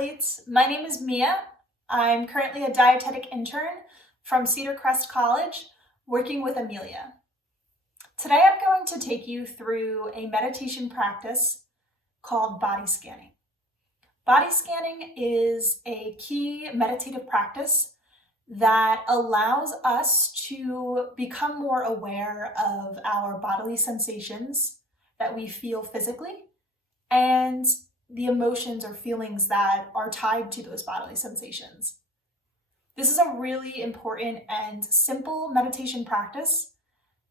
athletes. My name is Mia. I'm currently a dietetic intern from Cedar Crest College, working with Amelia. Today I'm going to take you through a meditation practice called body scanning. Body scanning is a key meditative practice that allows us to become more aware of our bodily sensations that we feel physically and the emotions or feelings that are tied to those bodily sensations. This is a really important and simple meditation practice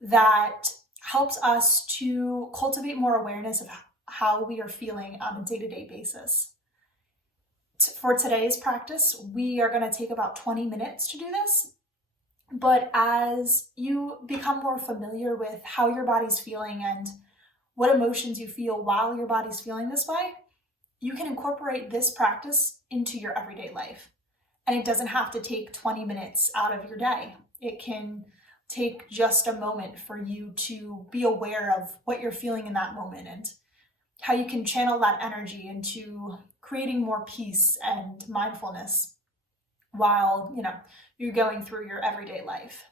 that helps us to cultivate more awareness of how we are feeling on a day-to-day basis. For today's practice, we are going to take about 20 minutes to do this, but as you become more familiar with how your body's feeling and what emotions you feel while your body's feeling this way, you can incorporate this practice into your everyday life. And it doesn't have to take 20 minutes out of your day. It can take just a moment for you to be aware of what you're feeling in that moment and how you can channel that energy into creating more peace and mindfulness while you're going through your everyday life.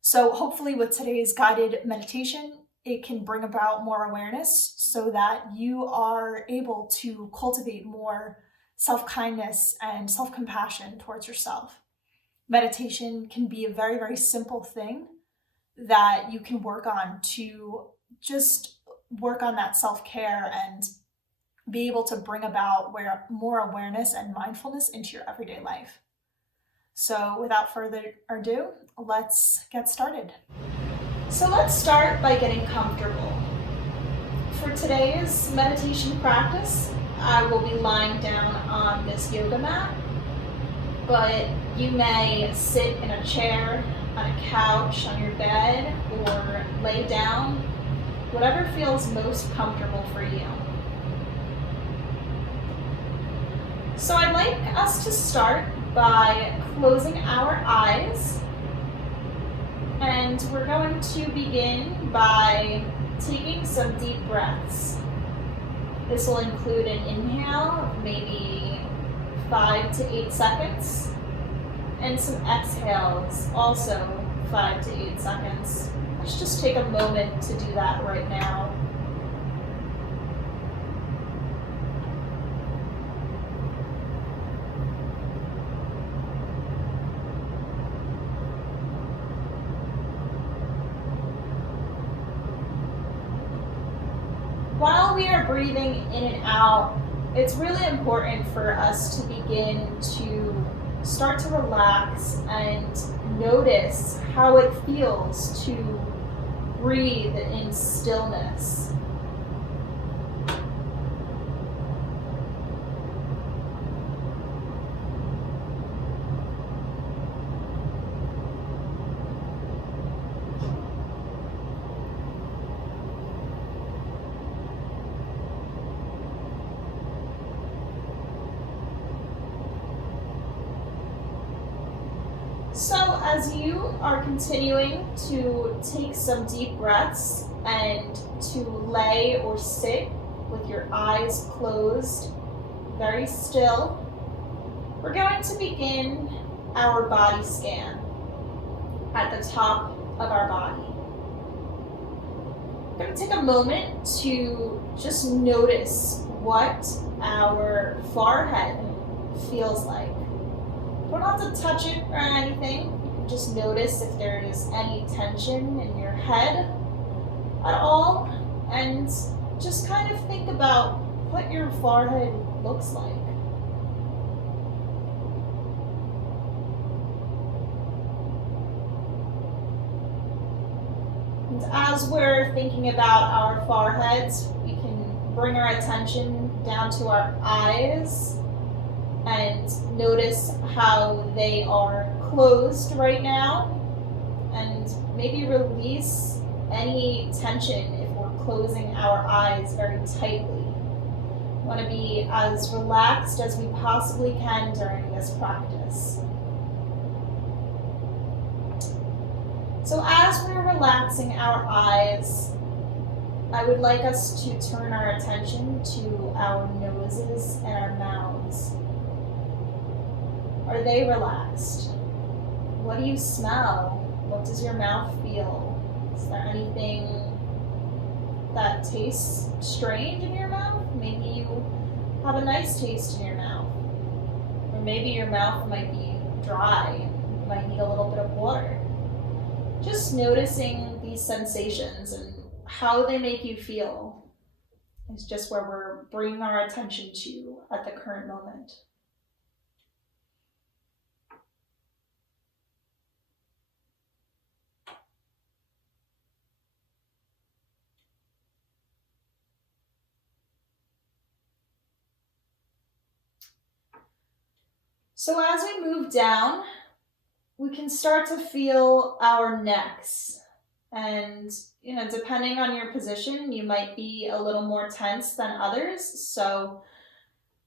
So hopefully with today's guided meditation, it can bring about more awareness so that you are able to cultivate more self-kindness and self-compassion towards yourself. Meditation can be a very, very simple thing that you can work on to just work on that self-care and be able to bring about more awareness and mindfulness into your everyday life. So without further ado, let's get started. So let's start by getting comfortable. For today's meditation practice, I will be lying down on this yoga mat, but you may sit in a chair, on a couch, on your bed, or lay down, whatever feels most comfortable for you. So I'd like us to start by closing our eyes. And we're going to begin by taking some deep breaths. This will include an inhale of maybe 5 to 8 seconds, and some exhales, also 5 to 8 seconds. Let's just take a moment to do that right now. While we are breathing in and out, it's really important for us to begin to start to relax and notice how it feels to breathe in stillness. So as you are continuing to take some deep breaths and to lay or sit with your eyes closed, very still, we're going to begin our body scan at the top of our body. We're going to take a moment to just notice what our forehead feels like. You don't have to touch it or anything. You can just notice if there is any tension in your head at all, and just kind of think about what your forehead looks like. And as we're thinking about our foreheads, we can bring our attention down to our eyes and notice how they are closed right now, and maybe release any tension if we're closing our eyes very tightly. We want to be as relaxed as we possibly can during this practice. So as we're relaxing our eyes, I would like us to turn our attention to our noses and our mouths. lungs? Are they relaxed? What do you smell? What does your mouth feel? Is there anything that tastes strange in your mouth? Maybe you have a nice taste in your mouth. Or maybe your mouth might be dry and you might need a little bit of water. Just noticing these sensations and how they make you feel is just where we're bringing our attention to at the current moment. So as we move down, we can start to feel our necks. And, depending on your position, you might be a little more tense than others. So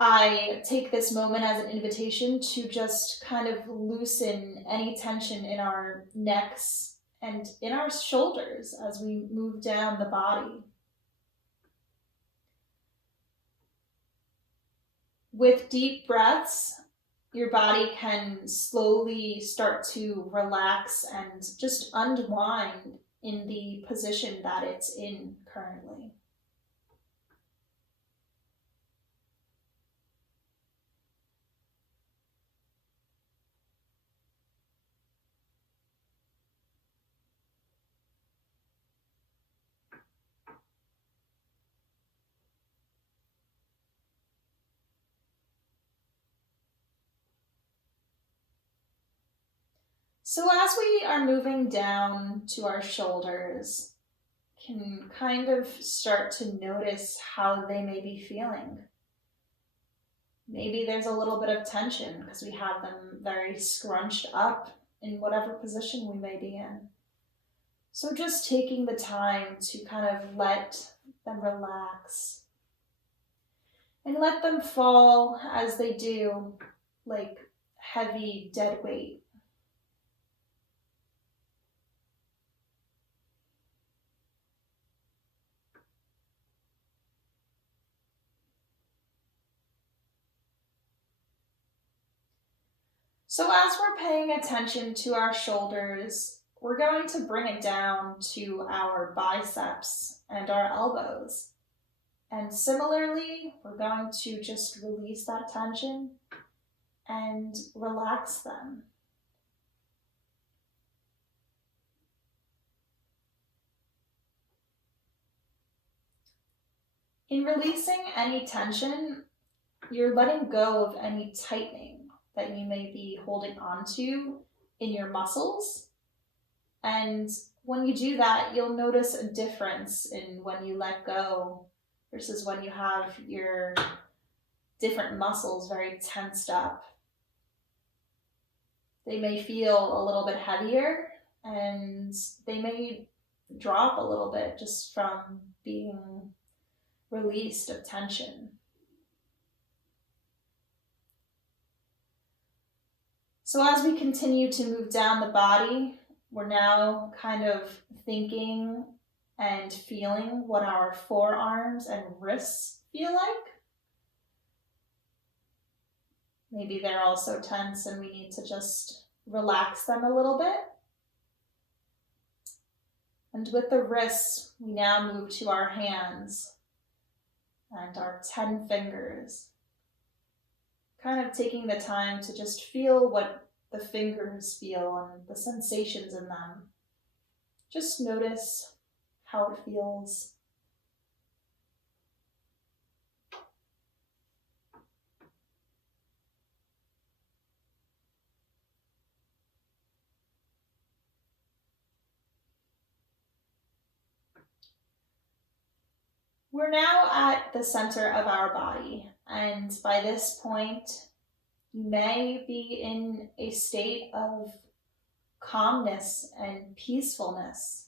I take this moment as an invitation to just kind of loosen any tension in our necks and in our shoulders as we move down the body. With deep breaths, your body can slowly start to relax and just unwind in the position that it's in currently. So as we are moving down to our shoulders, can kind of start to notice how they may be feeling. Maybe there's a little bit of tension because we have them very scrunched up in whatever position we may be in. So just taking the time to kind of let them relax and let them fall as they do, like heavy dead weight. So as we're paying attention to our shoulders, we're going to bring it down to our biceps and our elbows. And similarly, we're going to just release that tension and relax them. In releasing any tension, you're letting go of any tightening that you may be holding onto in your muscles. And when you do that, you'll notice a difference in when you let go versus when you have your different muscles very tensed up. They may feel a little bit heavier and they may drop a little bit just from being released of tension. So as we continue to move down the body, we're now kind of thinking and feeling what our forearms and wrists feel like. Maybe they're also tense and we need to just relax them a little bit. And with the wrists, we now move to our hands and our 10 fingers. Kind of taking the time to just feel what the fingers feel and the sensations in them. Just notice how it feels. We're now at the center of our body, and by this point, you may be in a state of calmness and peacefulness,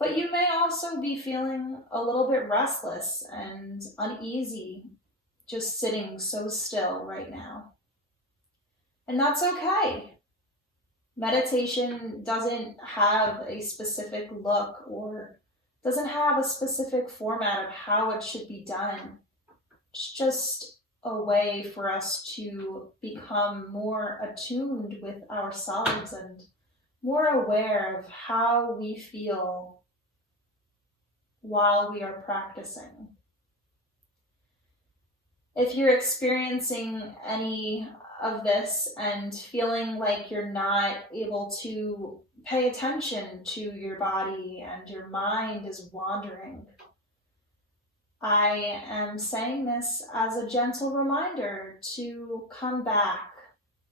but you may also be feeling a little bit restless and uneasy just sitting so still right now. And that's okay. Meditation doesn't have a specific look or doesn't have a specific format of how it should be done. It's just a way for us to become more attuned with ourselves and more aware of how we feel while we are practicing. If you're experiencing any of this and feeling like you're not able to pay attention to your body and your mind is wandering, I am saying this as a gentle reminder to come back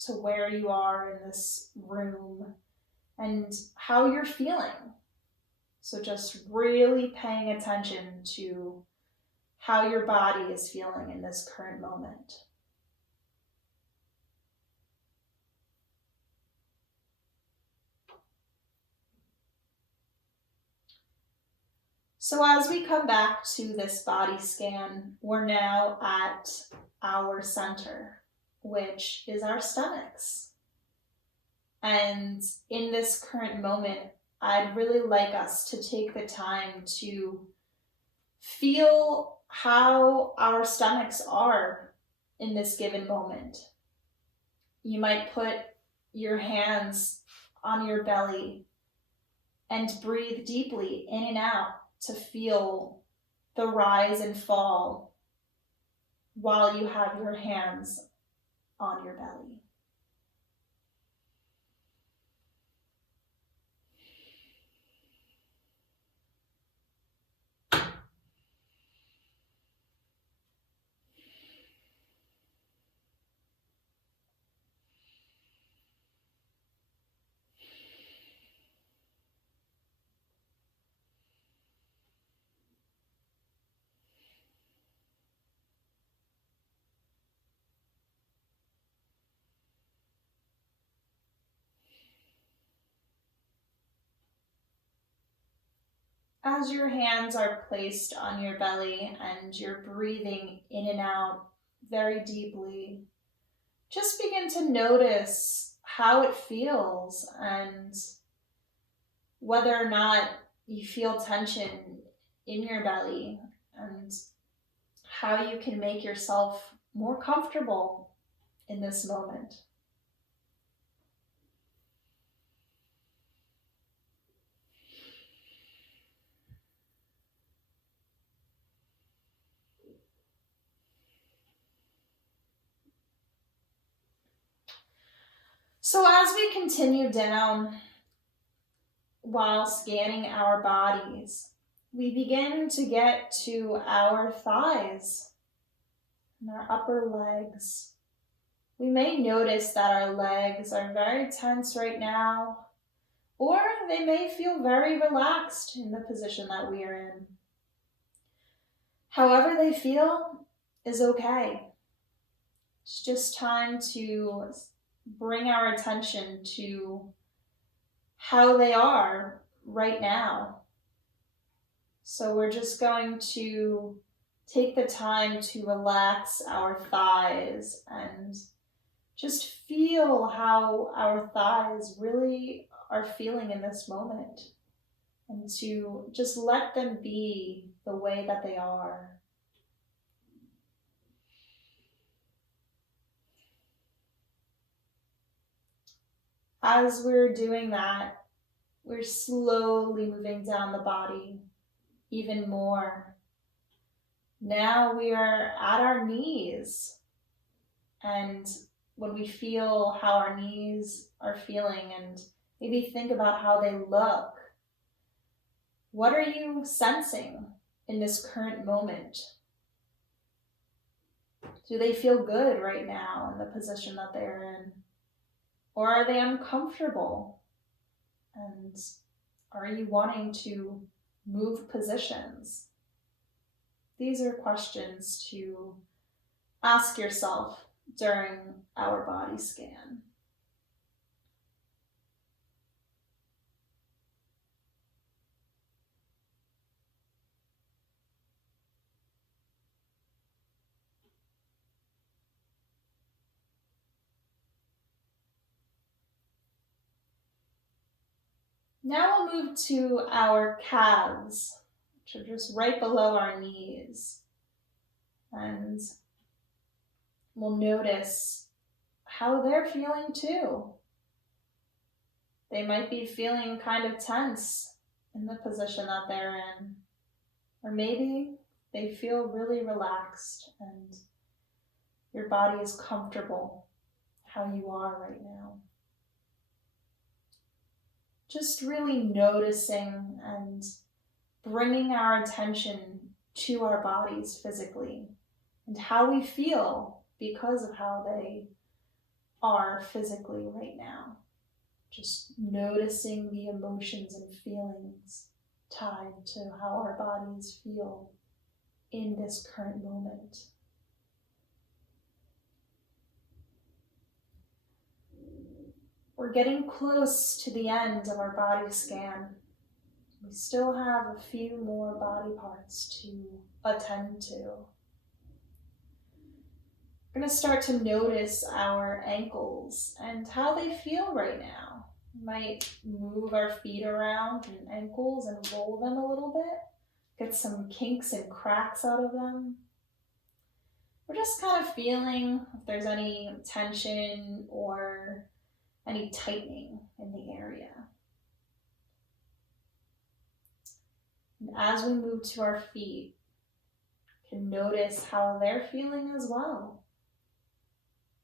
to where you are in this room and how you're feeling. So just really paying attention to how your body is feeling in this current moment. So as we come back to this body scan, we're now at our center, which is our stomachs. And in this current moment, I'd really like us to take the time to feel how our stomachs are in this given moment. You might put your hands on your belly and breathe deeply in and out to feel the rise and fall while you have your hands on your belly. As your hands are placed on your belly and you're breathing in and out very deeply, just begin to notice how it feels and whether or not you feel tension in your belly and how you can make yourself more comfortable in this moment. So as we continue down while scanning our bodies, we begin to get to our thighs and our upper legs. We may notice that our legs are very tense right now, or they may feel very relaxed in the position that we are in. However they feel is okay. It's just time to bring our attention to how they are right now. So we're just going to take the time to relax our thighs and just feel how our thighs really are feeling in this moment, and to just let them be the way that they are. As we're doing that, we're slowly moving down the body even more. Now we are at our knees, and when we feel how our knees are feeling and maybe think about how they look, what are you sensing in this current moment? Do they feel good right now in the position that they're in? Or are they uncomfortable? And are you wanting to move positions? These are questions to ask yourself during our body scan. Now we'll move to our calves, which are just right below our knees. And will notice how they're feeling too. They might be feeling kind of tense in the position that they're in, or maybe they feel really relaxed and your body is comfortable how you are right now. Just really noticing and bringing our attention to our bodies physically and how we feel because of how they are physically right now. Just noticing the emotions and feelings tied to how our bodies feel in this current moment. We're getting close to the end of our body scan. We still have a few more body parts to attend to. We're going to start to notice our ankles and how they feel right now. We might move our feet around and ankles and roll them a little bit, get some kinks and cracks out of them. We're just kind of feeling if there's any tension or any tightening in the area. And as we move to our feet, we can notice how they're feeling as well.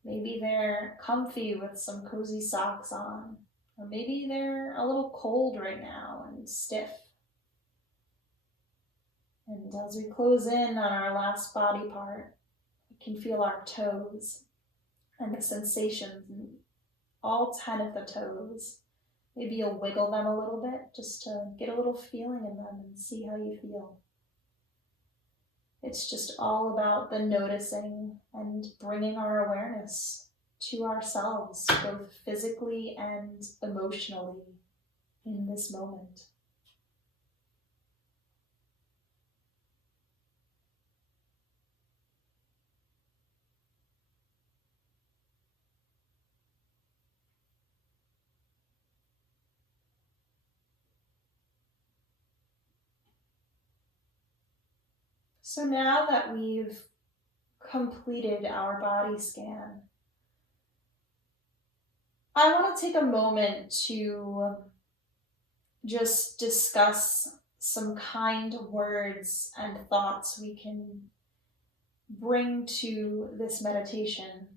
Maybe they're comfy with some cozy socks on, or maybe they're a little cold right now and stiff. And as we close in on our last body part, we can feel our toes and the sensations in all 10 of the toes. Maybe you'll wiggle them a little bit just to get a little feeling in them and see how you feel. It's just all about the noticing and bringing our awareness to ourselves, both physically and emotionally in this moment. So now that we've completed our body scan, I want to take a moment to just discuss some kind words and thoughts we can bring to this meditation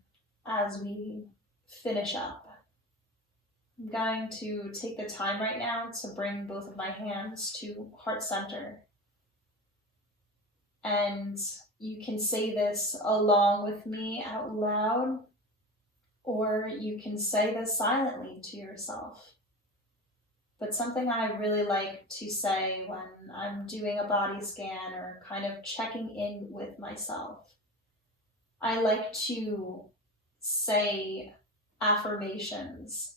as we finish up. I'm going to take the time right now to bring both of my hands to heart center. And you can say this along with me out loud, or you can say this silently to yourself. But something I really like to say when I'm doing a body scan or kind of checking in with myself, I like to say affirmations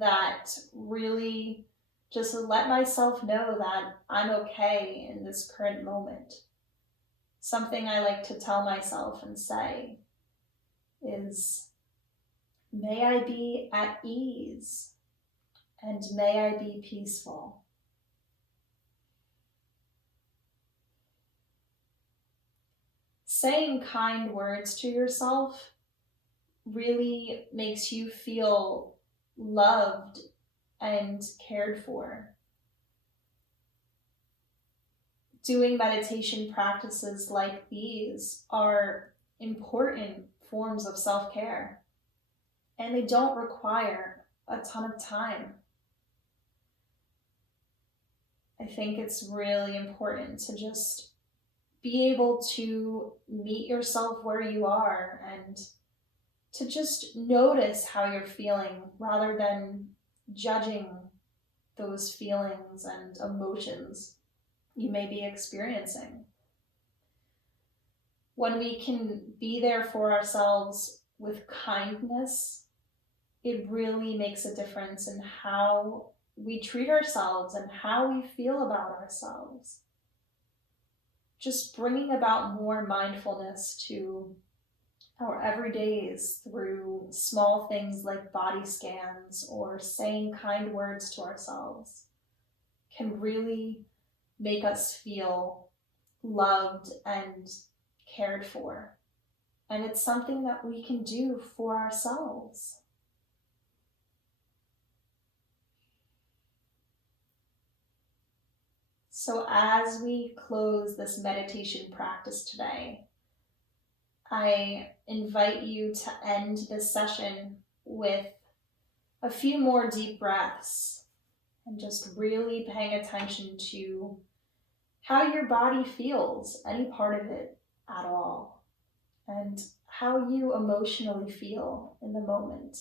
that really just let myself know that I'm okay in this current moment. Something I like to tell myself and say is, may I be at ease and may I be peaceful. Saying kind words to yourself really makes you feel loved and cared for. Doing meditation practices like these are important forms of self-care, and they don't require a ton of time. I think it's really important to just be able to meet yourself where you are and to just notice how you're feeling rather than judging those feelings and emotions you may be experiencing. When we can be there for ourselves with kindness, it really makes a difference in how we treat ourselves and how we feel about ourselves. Just bringing about more mindfulness to our everydays through small things like body scans or saying kind words to ourselves can really make us feel loved and cared for. And it's something that we can do for ourselves. So as we close this meditation practice today, I invite you to end this session with a few more deep breaths and just really paying attention to how your body feels, any part of it at all, and how you emotionally feel in the moment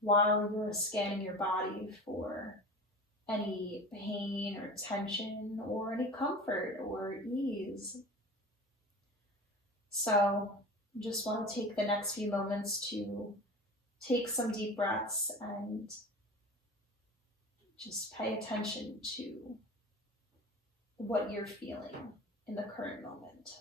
while you're scanning your body for any pain or tension or any comfort or ease. So just want to take the next few moments to take some deep breaths and just pay attention to what you're feeling in the current moment.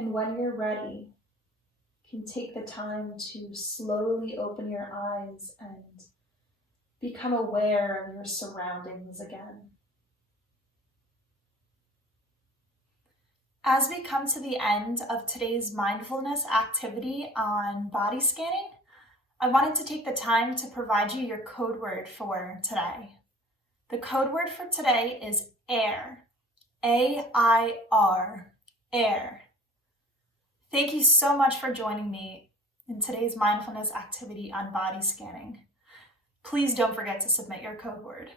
And when you're ready, you can take the time to slowly open your eyes and become aware of your surroundings again. As we come to the end of today's mindfulness activity on body scanning, I wanted to take the time to provide you your code word for today. The code word for today is AIR, A-I-R, AIR. Thank you so much for joining me in today's mindfulness activity on body scanning. Please don't forget to submit your code word.